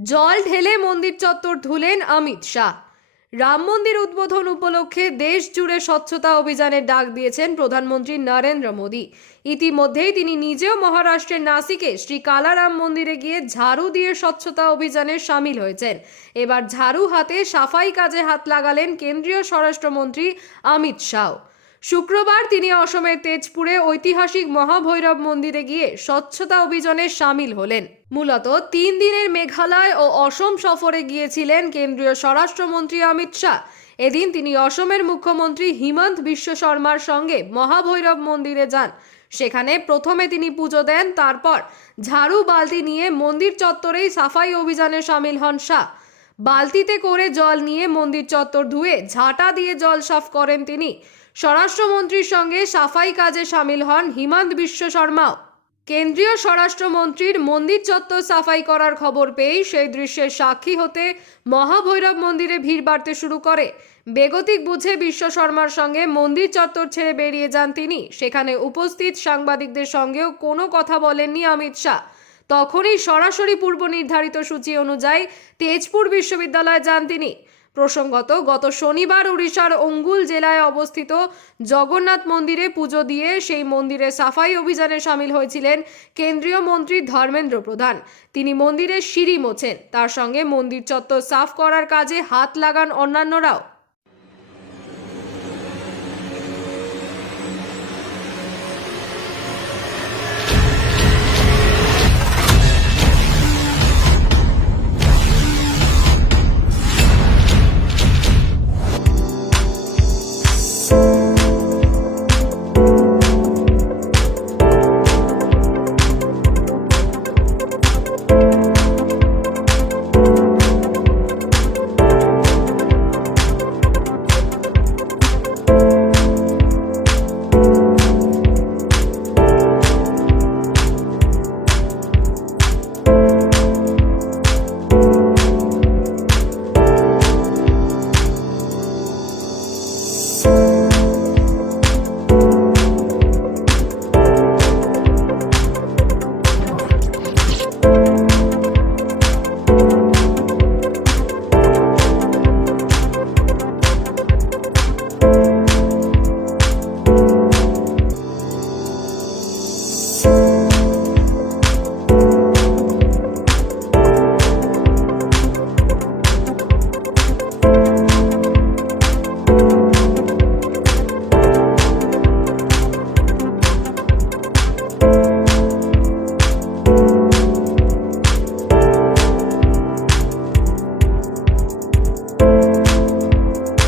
জল ঢেলে মন্দির চত্বর ধুলেন অমিত শাহ। রাম মন্দির উদ্বোধন উপলক্ষে দেশ জুড়ে স্বচ্ছতা অভিযানের ডাক দিয়েছেন প্রধানমন্ত্রী নরেন্দ্র মোদী। ইতিমধ্যেই তিনি নিজেও মহারাষ্ট্রের নাসিকে শ্রী কালারাম মন্দিরে গিয়ে ঝাড়ু দিয়ে স্বচ্ছতা অভিযানে সামিল হয়েছেন। এবার ঝাড়ু হাতে সাফাই কাজে হাত লাগালেন কেন্দ্রীয় স্বরাষ্ট্রমন্ত্রী অমিত শাহ। শুক্রবার তিনি অসমের তেজপুরে ঐতিহাসিক মহাভৈরব মন্দিরে গিয়ে স্বচ্ছতা অভিযানে সামিল হলেন। মূলত তিন দিনের মেঘালয় ও অসম সফরে গিয়েছিলেন কেন্দ্রীয় স্বরাষ্ট্রমন্ত্রী অমিত শাহ। এদিন তিনি অসমের মুখ্যমন্ত্রী হিমন্ত বিশ্ব শর্মার সঙ্গে মহাভৈরব মন্দিরে যান। সেখানে প্রথমে তিনি পুজো দেন, তারপর ঝাড়ু বালতি নিয়ে মন্দির চত্বরেই সাফাই অভিযানে সামিল হন শাহ। বালতিতে করে জল নিয়ে মন্দির চত্বর ধুয়ে ঝাঁটা দিয়ে জল সাফ করেন তিনি। স্বরাষ্ট্রমন্ত্রীর সঙ্গে সাফাই কাজে সামিল হন হিমন্ত বিশ্ব শর্মাও। কেন্দ্রীয় স্বরাষ্ট্রমন্ত্রীর মন্দির চত্বর সাফাই করার খবর পেয়েই সেই দৃশ্যের সাক্ষী হতে মহাভৈরব মন্দিরে ভিড় বাড়তে শুরু করে। বেগতিক বুঝে বিশ্ব শর্মার সঙ্গে মন্দির চত্বর ছেড়ে বেরিয়ে যান তিনি। সেখানে উপস্থিত সাংবাদিকদের সঙ্গেও কোনো কথা বলেননি অমিত শাহ। তখনই সরাসরি পূর্ব নির্ধারিত সূচি অনুযায়ী তেজপুর বিশ্ববিদ্যালয়ে যান তিনি। প্রসঙ্গত, গত শনিবার উড়িষ্যার অঙ্গুল জেলায় অবস্থিত জগন্নাথ মন্দিরে পুজো দিয়ে সেই মন্দিরে সাফাই অভিযানে সামিল হয়েছিলেন কেন্দ্রীয় মন্ত্রী ধর্মেন্দ্র প্রধান। তিনি মন্দিরে সিঁড়ি মোছেন। তার সঙ্গে মন্দির চত্বর সাফ করার কাজে হাত লাগান অন্যান্যরাও।